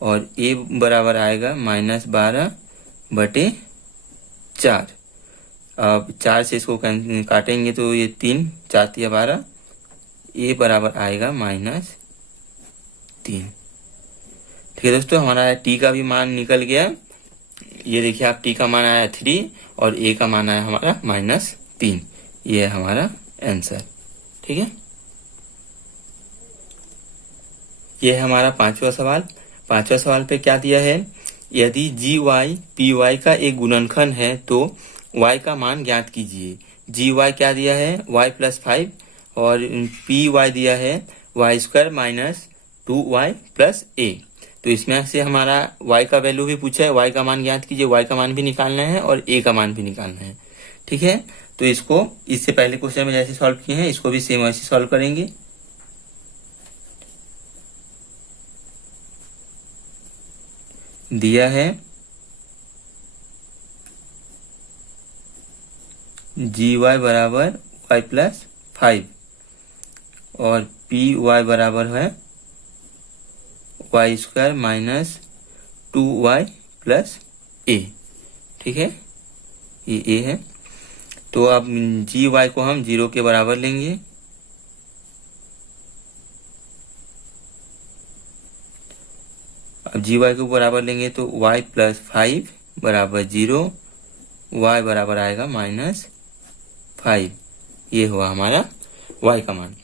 और A बराबर आएगा -12/4। अब 4 से इसको काटेंगे तो ये 3 4 या 12, A बराबर आएगा -3। ठीक है दोस्तों, हमारा T का भी मान निकल गया। ये देखिए आप, T का मान आया 3 और A का मान आया हमारा -3। ये है हमारा आंसर। ठीक है, ये है हमारा पांचवा सवाल। पांचवा सवाल पे क्या दिया है, यदि GY PY का एक गुणनखंड है तो Y का मान ज्ञात कीजिए। GY क्या दिया है, Y + 5 और PY दिया है y² - 2y + A। तो इसमें से हमारा y का वैल्यू भी पूछा है, y का मान ज्ञात कीजिए, y का मान भी निकालना है और a का मान भी निकालना है। ठीक है, तो इसको इससे पहले क्वेश्चन में जैसे सॉल्व किए हैं इसको भी सेम वैसे सॉल्व करेंगे। दिया है GY बराबर y + 5 और PY बराबर है y² - 2y + A। ठीक है, ये A है। तो अब GY को हम 0 के बराबर लेंगे। अब GY को बराबर लेंगे तो y + 5 बराबर 0, y बराबर आएगा -5। ये हुआ हमारा y का मान।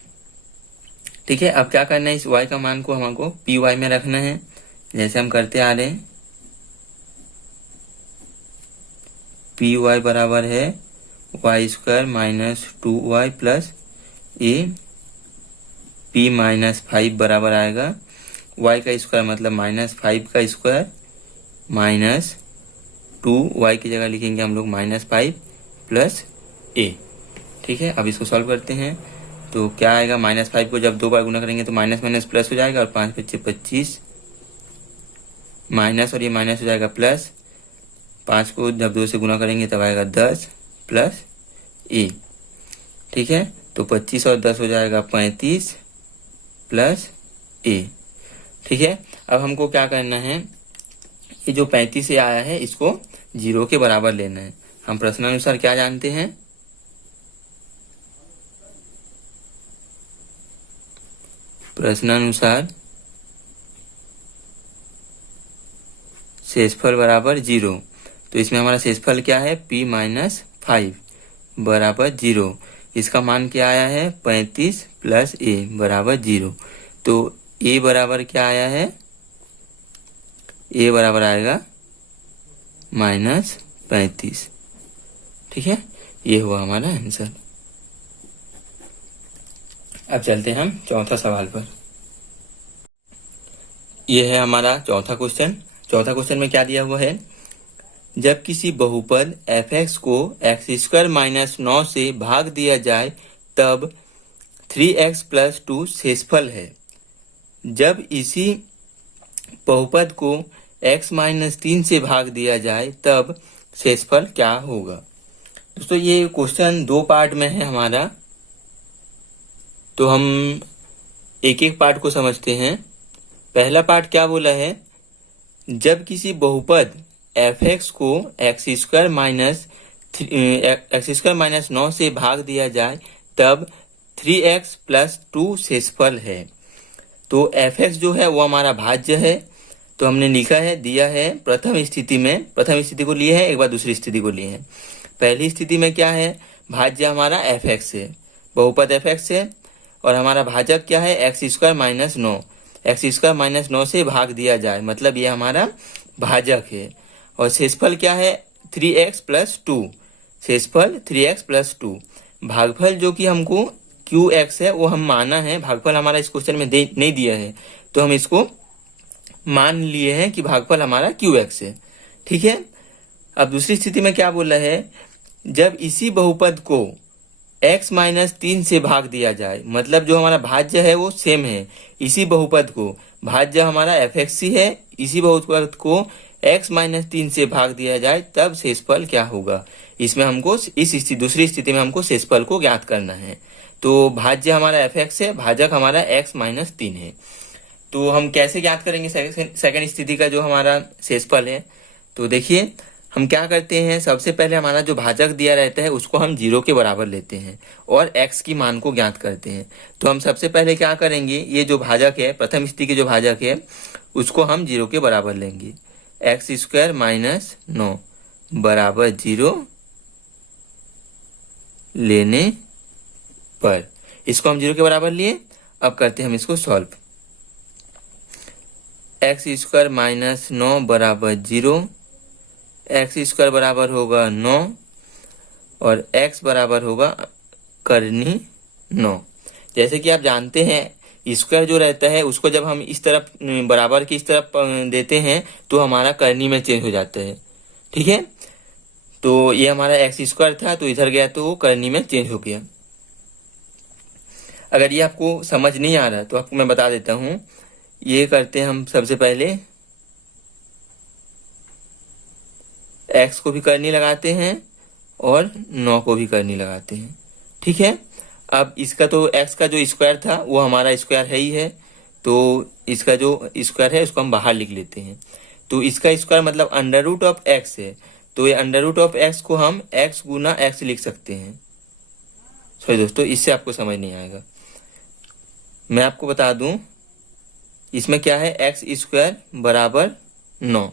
ठीक है, अब क्या करना है, इस y का मान को हमको PY में रखना है, जैसे हम करते आ रहे हैं। PY बराबर है y² - 2y + A। P -5 बराबर आएगा y का स्क्वायर मतलब -5 का स्क्वायर -2y की जगह लिखेंगे हम लोग -5 + A। ठीक है, अब इसको सॉल्व करते हैं तो क्या आएगा, -5 को जब 2 बार गुना करेंगे तो माइनस माइनस प्लस हो जाएगा और 5 × 5 = 25, माइनस और ये माइनस हो जाएगा प्लस। 5 को जब 2 से गुना करेंगे तब आएगा 10 + A। ठीक है, तो 25 और 10 हो जाएगा 35 + A। ठीक है, अब हमको क्या करना है, ये जो 35 से आया है इसको 0 के बराबर लेना है। हम प्रश्नानुसार क्या जानते हैं, प्रश्नानुसार शेषफल बराबर 0। तो इसमें हमारा शेषफल क्या है, P - 5 बराबर 0। इसका मान क्या आया है, 35 + A बराबर 0। तो A बराबर क्या आया है, A बराबर आएगा -35। ठीक है, ये हुआ हमारा आंसर। अब चलते हैं हम चौथा सवाल पर। यह है हमारा चौथा क्वेश्चन। चौथा क्वेश्चन में क्या दिया हुआ है, जब किसी बहुपद f(x) को x² - 9 से भाग दिया जाए तब 3x + 2 शेषफल है। जब इसी बहुपद को x - 3 से भाग दिया जाए तब शेषफल क्या होगा। दोस्तों ये क्वेश्चन 2 पार्ट में है हमारा, तो हम एक एक पार्ट को समझते हैं। पहला पार्ट क्या बोला है, जब किसी बहुपद f(x) को x² - 9 से भाग दिया जाए तब 3x + 2 शेषफल है। तो f(x) जो है वो हमारा भाज्य है। तो हमने लिखा है, दिया है प्रथम स्थिति में, प्रथम स्थिति को लिए है, एक बार दूसरी स्थिति को लिए हैं। पहली स्थिति में क्या है, भाज्य हमारा f(x) है, बहुपद f(x) है और हमारा भाजक क्या है, x² - 9। x² - 9 से भाग दिया जाए मतलब ये हमारा भाजक है। और शेषफल क्या है, 3x + 2। शेषफल 3x + 2। भागफल जो कि हमको qx है वो हम माना है, भागफल हमारा इस क्वेश्चन में नहीं दिया है, तो हम इसको मान लिए हैं कि भागफल हमारा qx है। ठीक है, अब दूसरी स्थिति में क्या बोला है, जब इसी बहुपद को x माइनस 3 से भाग दिया जाए, मतलब जो हमारा भाज्य है वो सेम है, इसी बहुपद को, भाज्य हमारा fxc है, इसी बहुपद को x माइनस 3 से भाग दिया जाए, तब शेषफल क्या होगा। इसमें हमको दूसरी स्थिति में हमको शेषफल को ज्ञात करना है। तो भाज्य हमारा fx है, भाजक हमारा x माइनस 3 है। तो हम कैसे ज्ञात करेंगे सेकंड स्थिति का जो हमारा शेषफल है। तो देखिए हम क्या करते हैं, सबसे पहले हमारा जो भाजक दिया रहता है उसको हम 0 के बराबर लेते हैं और x की मान को ज्ञात करते हैं। तो हम सबसे पहले क्या करेंगे, ये जो भाजक है, प्रथम स्थिति के जो भाजक है उसको हम 0 के बराबर लेंगे। एक्स स्क्वायर माइनस 9 बराबर 0 लेने पर इसको हम 0 के बराबर लिए। अब करते हैं हम इसको सॉल्व। एक्स स्क्वायर माइनस 9 बराबर 0, एक्स स्क्वायर बराबर होगा 9 और x बराबर होगा करनी 9। जैसे कि आप जानते हैं स्क्वायर जो रहता है उसको जब हम इस तरफ बराबर की इस तरफ देते हैं तो हमारा करनी में चेंज हो जाता है। ठीक है, तो ये हमारा एक्स स्क्वायर था तो इधर गया तो वो करनी में चेंज हो गया। अगर ये आपको समझ नहीं आ रहा तो आपको मैं बता देता हूँ। ये करते हैं हम सबसे पहले x को भी करनी लगाते हैं और 9 को भी करनी लगाते हैं। ठीक है, अब इसका तो x का जो स्क्वायर था वो हमारा स्क्वायर है ही है, तो इसका जो स्क्वायर है उसको हम बाहर लिख लेते हैं। तो इसका स्क्वायर मतलब अंडर रूट ऑफ x है, तो ये अंडर रूट ऑफ x को हम x गुना x लिख सकते हैं। सॉरी दोस्तों, इससे आपको समझ नहीं आएगा, मैं आपको बता दूं। इसमें क्या है, एक्स स्क्वायर बराबर 9।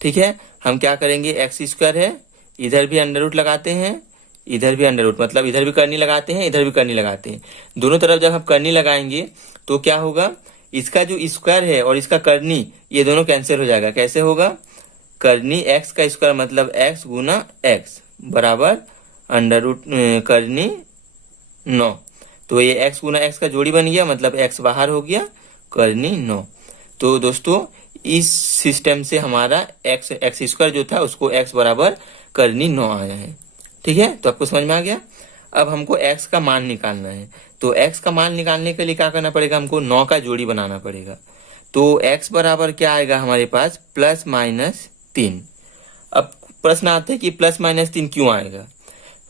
ठीक है, हम क्या करेंगे, एक्स स्क्वायर है, इधर भी अंडर रूट लगाते हैं, इधर भी अंडर रूट, मतलब इधर भी करनी लगाते हैं, इधर भी करनी लगाते हैं। दोनों तरफ जब हम करनी लगाएंगे तो क्या होगा, इसका जो स्क्वायर है और इसका करनी ये दोनों कैंसिल हो जाएगा। कैसे होगा, करनी एक्स का स्क्वायर मतलब एक्स गुना एक्स बराबर अंडर रूट करनी 9। तो ये एक्स गुना एक्स का जोड़ी बन गया, मतलब एक्स बाहर हो गया, करनी 9। तो दोस्तों इस सिस्टम से हमारा एक्स स्क्वायर जो था उसको एक्स बराबर करनी 9 आया है। ठीक है, तो आपको समझ में आ गया। अब हमको एक्स का मान निकालना है, तो एक्स का मान निकालने के लिए क्या करना पड़ेगा, हमको 9 का जोड़ी बनाना पड़ेगा। तो एक्स बराबर क्या आएगा हमारे पास, प्लस माइनस 3। अब प्रश्न आता है कि प्लस माइनस 3 क्यों आएगा।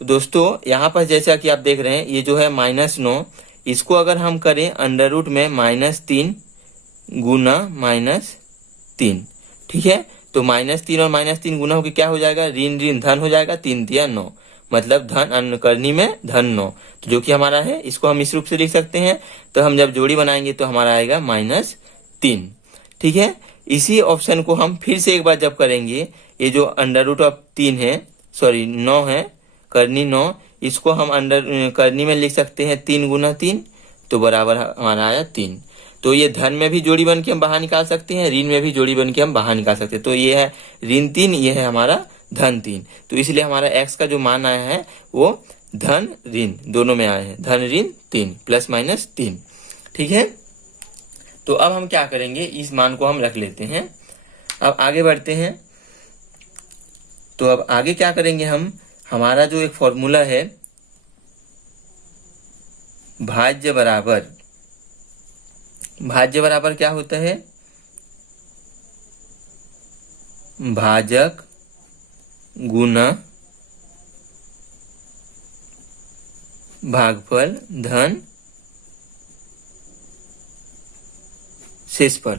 तो दोस्तों यहाँ पर जैसा कि आप देख रहे हैं, ये जो है माइनस 9, इसको अगर हम करें अंडर रूट में -3 गुना -3। ठीक है, तो -3 और -3 गुना होकर क्या हो जाएगा, ऋण ऋण धन हो जाएगा, 3 तिया 9, मतलब धन करनी में धन 9, तो जो कि हमारा है इसको हम इस रूप से लिख सकते हैं। तो हम जब जोड़ी बनाएंगे तो हमारा आएगा -3। ठीक है, इसी ऑप्शन को हम फिर से एक बार जब करेंगे, ये जो अंडर रूट ऑफ 3 है, सॉरी 9 है, करनी 9, इसको हम अंडर करनी में लिख सकते हैं 3 गुना 3, तो बराबर हमारा आया 3। तो ये धन में भी जोड़ी बन के हम बाहर निकाल सकते हैं, ऋण में भी जोड़ी बन के हम बाहर निकाल सकते हैं। तो ये है ऋण 3, ये है हमारा धन 3। तो इसलिए हमारा x का जो मान आया है वो धन ऋण दोनों में आए हैं, धन ऋण 3 प्लस माइनस 3। ठीक है, तो अब हम क्या करेंगे, इस मान को हम रख लेते हैं। अब आगे बढ़ते हैं। तो अब आगे क्या करेंगे हम, हमारा जो एक फॉर्मूला है भाज्य बराबर क्या होता है, भाजक गुना भागफल धन शेषफल।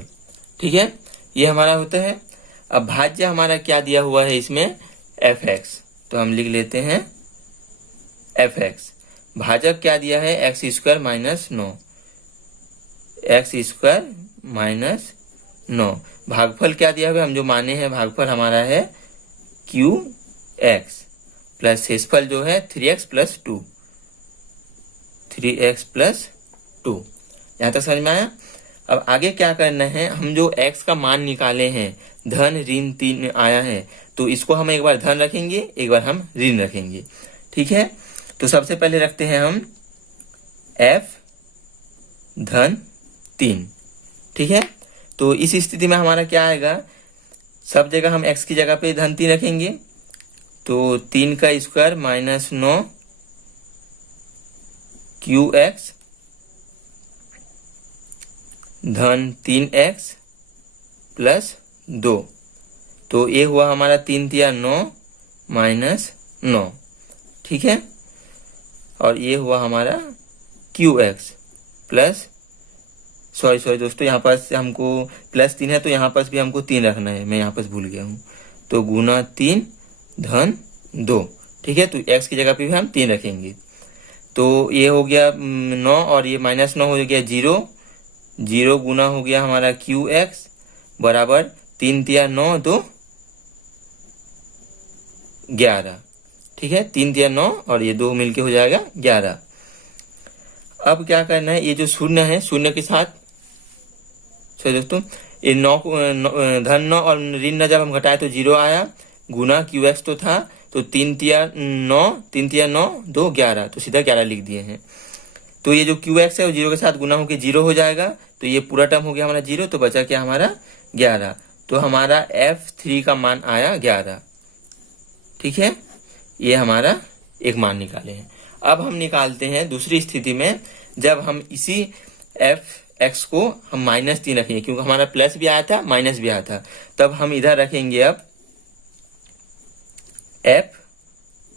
ठीक है, ये हमारा होता है। अब भाज्य हमारा क्या दिया हुआ है इसमें, fx, तो हम लिख लेते हैं fx। भाजक क्या दिया है, x square minus 9, x square minus 9। भागफल क्या दिया हुआ है, हम जो माने हैं भागफल हमारा है qx, प्लस शेषफल जो है 3x प्लस 2, 3x प्लस 2। यहां तक समझ में आया। अब आगे क्या करना है, हम जो x का मान निकाले हैं, धन ऋण 3 आया है, तो इसको हम एक बार धन रखेंगे, एक बार हम ऋण रखेंगे। ठीक है, तो सबसे पहले रखते हैं हम f धन 3। ठीक है, तो इस स्थिति में हमारा क्या आएगा, सब जगह हम x की जगह पे धन 3 रखेंगे, तो 3 का स्क्वायर माइनस 9 QX धन 3X प्लस 2। तो ये हुआ हमारा 3 तिया 9 माइनस 9, ठीक है। और ये हुआ हमारा QX प्लस सॉरी दोस्तों, यहाँ पास हमको प्लस 3 है तो यहाँ पास भी हमको 3 रखना है, मैं यहाँ पास भूल गया हूँ। तो गुना 3 धन 2, ठीक है। तो x की जगह पे भी हम 3 रखेंगे। तो ये हो गया 9 और ये माइनस 9 हो गया 0, 0 गुना हो गया हमारा QX बराबर 3 तिया 9 2 11, ठीक है। 3 तिया 9 और ये 2 मिलके हो जाएगा 11। अब क्या करना है, ये जो शून्य है शून्य के साथ दोस्तों ये 9 धन 9 और ऋण 9 जब हम घटाए तो 0 आया, गुना QX तो था, तो 3 तिया 9 2 11, तो सीधा 11 लिख दिए हैं। तो ये जो QX है वो 0 के साथ गुना होकर 0 हो जाएगा, तो ये पूरा टर्म हो गया हमारा 0, तो बचा क्या हमारा 11। तो हमारा F3 का मान आया 11, ठीक है। ये हमारा एक मान निकाले हैं। अब हम निकालते हैं दूसरी स्थिति में, जब हम इसी Fx को हम -3 रखेंगे, क्योंकि हमारा प्लस भी आया था माइनस भी आया था। तब हम इधर रखेंगे अब F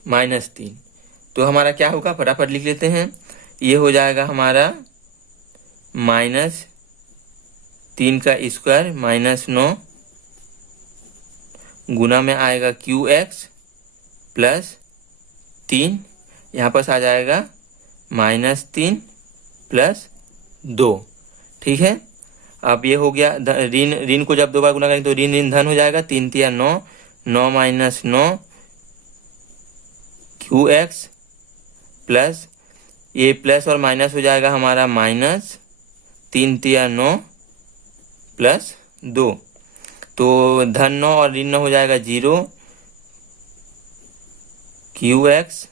-3। तो हमारा क्या होगा, फटाफट लिख लेते हैं। ये हो जाएगा हमारा -3 का स्क्वायर माइनस 9 गुना में आएगा QX प्लस 3, यहाँ पास आ जाएगा -3 प्लस 2, ठीक है। अब ये हो गया ऋण को जब 2 बार गुना करेंगे तो ऋण धन हो जाएगा, 3 तिया 9 9 माइनस 9 QX प्लस ये प्लस और माइनस हो जाएगा हमारा -3 तिया 9 प्लस 2। तो धन 9 और ऋण 9 हो जाएगा 0, QX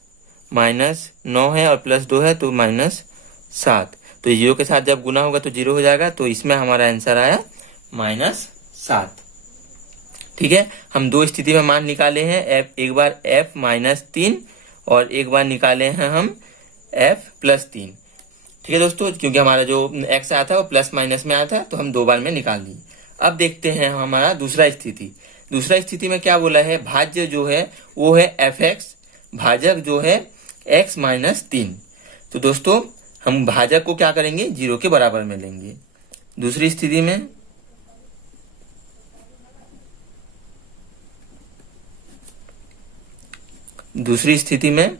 -9 है और प्लस 2 है तो -7। तो 0 के साथ जब गुना होगा तो 0 हो जाएगा, तो इसमें हमारा आंसर आया -7, ठीक है। हम दो स्थिति में मान निकाले हैं, एक बार F -3 और एक बार निकाले हैं हम F +3, ठीक है दोस्तों। क्योंकि हमारा जो x आया था वो प्लस माइनस में आया था, तो हम 2 बार में निकाल लिए। अब देखते हैं हमारा दूसरा स्थिति। दूसरा स्थिति में क्या बोला है, भाज्य जो है वो है Fx, भाजक जो है x -3। तो दोस्तों हम भाजक को क्या करेंगे, 0 के बराबर में लेंगे। दूसरी स्थिति में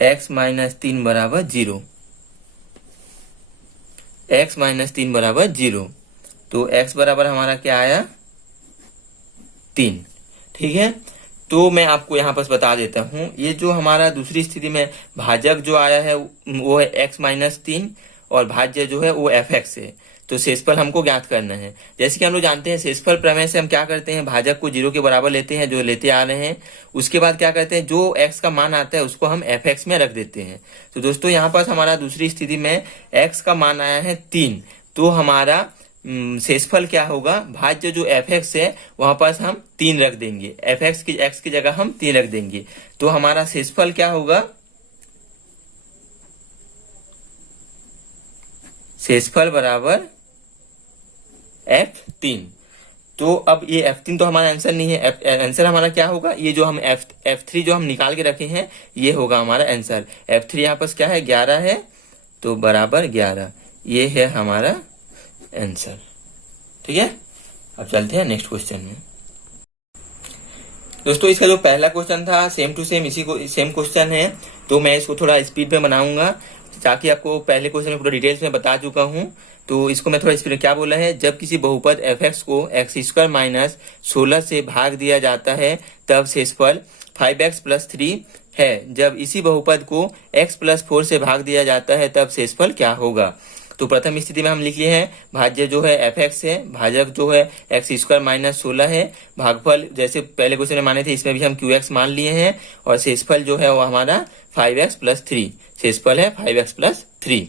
x -3 बराबर 0, x -3 बराबर 0। तो x बराबर हमारा क्या आया 3, ठीक है। तो मैं आपको यहाँ पर बता देता हूँ, ये जो हमारा दूसरी स्थिति में भाजक जो आया है वो है x -3 और भाज्य जो है वो Fx है। तो शेषफल हमको ज्ञात करना है। जैसे कि हम लोग जानते हैं शेषफल प्रमेय से हम क्या करते हैं, भाजक को 0 के बराबर लेते हैं जो लेते आ रहे हैं। उसके बाद क्या करते हैं, जो x का मान आता है उसको हम Fx में रख देते हैं। तो दोस्तों यहाँ पास हमारा दूसरी स्थिति में x का मान आया है 3, तो हमारा शेषफल क्या होगा, भाज्य जो Fx है वहां पास हम 3 रख देंगे, Fx की x की जगह हम 3 रख देंगे। तो हमारा शेषफल क्या होगा, शेषफल बराबर F3। तो अब ये F3 तो हमारा आंसर नहीं है, आंसर हमारा क्या होगा, ये जो हम F3 जो हम निकाल के रखे हैं ये होगा हमारा आंसर। F3 यहाँ पास क्या है 11 है, तो बराबर 11, ये है हमारा आंसर, ठीक है। अब चलते हैं नेक्स्ट क्वेश्चन में। दोस्तों इसका जो पहला क्वेश्चन था सेम टू सेम इसी को सेम क्वेश्चन है, तो मैं इसको थोड़ा स्पीड पे बनाऊंगा ताकि आपको पहले क्वेश्चन में पूरा डिटेल्स में बता चुका हूं। तो इसको मैं थोड़ा स्पीड क्या बोला है, जब किसी बहुपद Fx को x² - 16 से भाग दिया जाता है तब शेषफल 5x + 3 है। जब इसी बहुपद को x + 4 से भाग दिया जाता है तब शेषफल क्या होगा। तो प्रथम स्थिति में हम लिखे हैं भाज्य जो है Fx है, भाजक जो है x² - 16 है, भागफल जैसे पहले क्वेश्चन में माने थे इसमें भी हम QX मान लिए हैं, और शेषफल जो है वो हमारा 5x + 3, शेषफल है 5x + 3।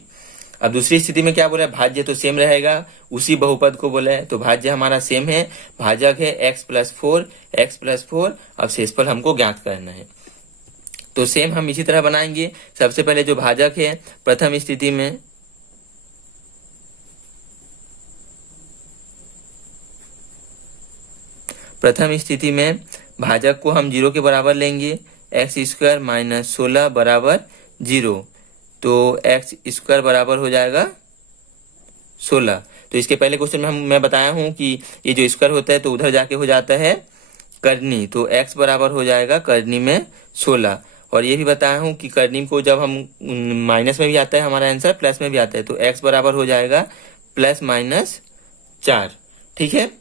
अब दूसरी स्थिति में क्या बोला है, भाज्य तो सेम रहेगा, उसी बहुपद को बोला है, तो भाज्य हमारा सेम है, भाजक है x+4, अब शेषफल हमको ज्ञात करना है। तो सेम हम इसी तरह बनाएंगे। सबसे पहले जो भाजक है प्रथम स्थिति में भाजक को हम 0 के बराबर लेंगे, x² - 16 बराबर 0, तो x² बराबर हो जाएगा 16। तो इसके पहले क्वेश्चन में मैं बताया हूं कि ये जो स्क्वायर होता है तो उधर जाके हो जाता है करनी, तो x बराबर हो जाएगा करनी में 16। और ये भी बताया हूं कि करनी को जब हम माइनस में भी आता है हमारा आंसर, प्लस में भी आता है, तो x बराबर हो जाएगा +-4। ठीक है,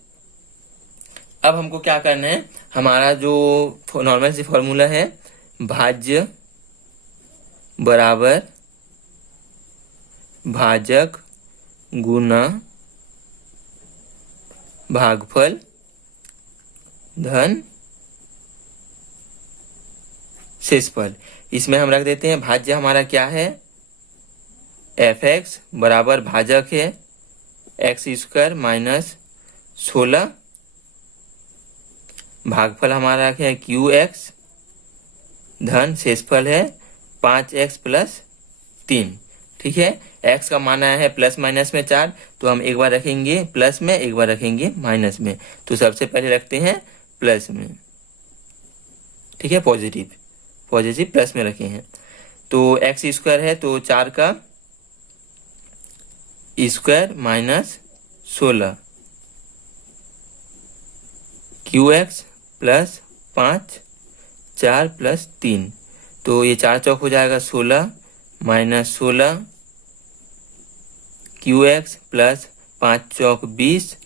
अब हमको क्या करना है, हमारा जो नॉर्मल सी फॉर्मूला है, भाज्य बराबर भाजक गुना भागफल धन शेषफल। इसमें हम रख देते हैं भाज्य हमारा क्या है, fx बराबर भाजक है x² - 16, भागफल हमारा है qx धन शेषफल है 5x + 3। ठीक है, x का मान आया है प्लस माइनस में 4, तो हम एक बार रखेंगे प्लस में, एक बार रखेंगे माइनस में। तो सबसे पहले रखते हैं प्लस में। ठीक है, पॉजिटिव प्लस में रखे हैं। तो x² है तो 4 का स्क्वायर - 16 qx + 5 4 + 3, तो ये 4 चौक हो जाएगा 16 - 16 qx + 5 चौक 20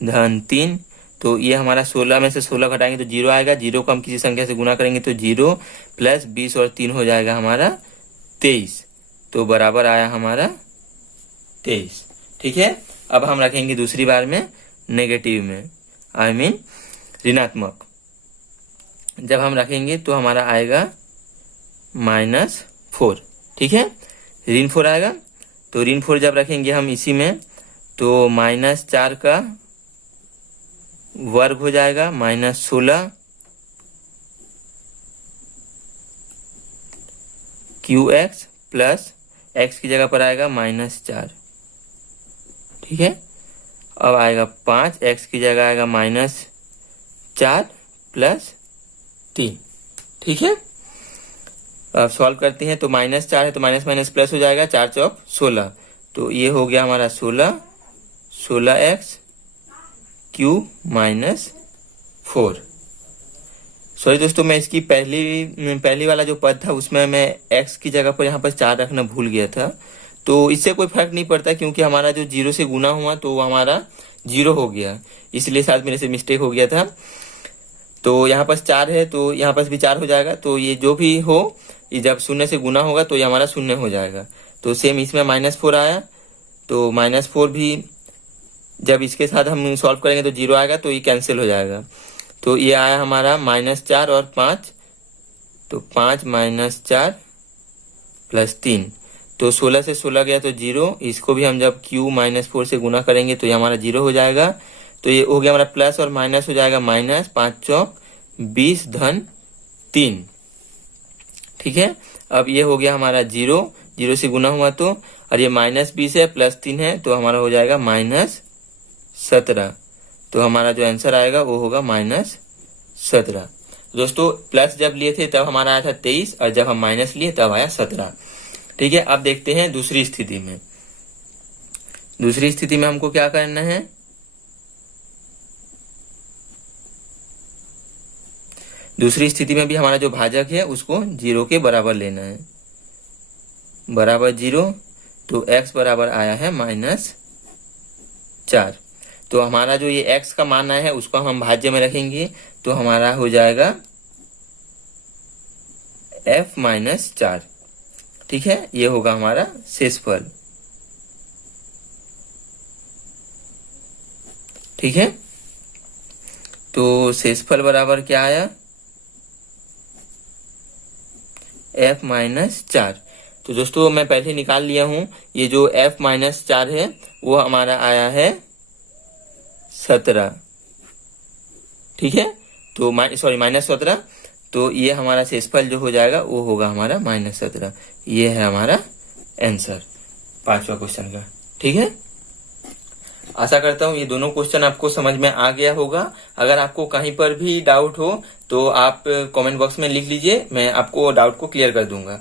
धन 3, तो ये हमारा 16 में से 16 घटाएंगे तो 0 आएगा, 0 को हम किसी संख्या से गुना करेंगे तो 0 + 20 और 3 हो जाएगा हमारा 23, तो बराबर आया हमारा 23। ठीक है, अब हम रखेंगे दूसरी बार में नेगेटिव में, ऋणात्मक। जब हम रखेंगे तो हमारा आएगा -4। ठीक है, ऋण 4 आएगा, तो ऋण 4 जब रखेंगे हम इसी में तो -4 का वर्ग हो जाएगा -16 qx + x की जगह पर आएगा -4। ठीक है, अब आएगा 5, x की जगह आएगा -4 + 3। ठीक है, अब सॉल्व करते हैं तो -4 है तो माइनस माइनस प्लस हो जाएगा, 4 चौक 16, तो ये हो गया हमारा 16x³ - 4। सॉरी दोस्तों, मैं इसकी पहली वाला जो पद था उसमें मैं x की जगह पर यहाँ पर 4 रखना भूल गया था, तो इससे कोई फर्क नहीं पड़ता क्योंकि हमारा जो 0 से गुना हुआ तो हमारा 0 हो गया, इसलिए शायद मेरे से मिस्टेक हो गया था। तो यहाँ पर 4 है तो यहाँ पर भी 4 हो जाएगा, तो ये जो भी हो ये जब 0 से गुना होगा तो ये हमारा 0 हो जाएगा। तो सेम इसमें -4 आया, तो -4 भी जब इसके साथ हम सॉल्व करेंगे तो 0 आएगा, तो ये कैंसिल हो जाएगा। तो ये आया हमारा -4 और 5, तो 5 - 4 + 3, तो 16 से 16 गया तो 0, इसको भी हम जब q - 4 से गुना करेंगे तो ये हमारा 0 हो जाएगा। तो ये हो गया हमारा प्लस और माइनस हो जाएगा -5 चौक 20 धन 3। ठीक है, अब ये हो गया हमारा 0 से गुना हुआ तो, और ये -20 है +3 है तो हमारा हो जाएगा -17, तो हमारा जो आंसर आएगा वो होगा -17। दोस्तों प्लस जब लिए थे तब हमारा आया था 23 और जब हम माइनस लिए तब आया 17। ठीक है, अब देखते हैं दूसरी स्थिति में। दूसरी स्थिति में हमको क्या करना है, दूसरी स्थिति में भी हमारा जो भाजक है उसको 0 के बराबर लेना है, बराबर 0, तो x बराबर आया है -4। तो हमारा जो ये x का मान आया है उसको हम भाज्य में रखेंगे तो हमारा हो जाएगा f-4। ठीक है, ये होगा हमारा शेषफल। ठीक है, तो शेषफल बराबर क्या आया, f-4। तो दोस्तों मैं पहले ही निकाल लिया हूं, ये जो f-4 है वो हमारा आया है 17। ठीक है, तो -17, तो ये हमारा शेषफल जो हो जाएगा वो होगा हमारा -17। ये है हमारा आंसर 5वां क्वेश्चन का। ठीक है, आशा करता हूँ ये दोनों क्वेश्चन आपको समझ में आ गया होगा। अगर आपको कहीं पर भी डाउट हो तो आप कमेंट बॉक्स में लिख लीजिए, मैं आपको डाउट को क्लियर कर दूंगा।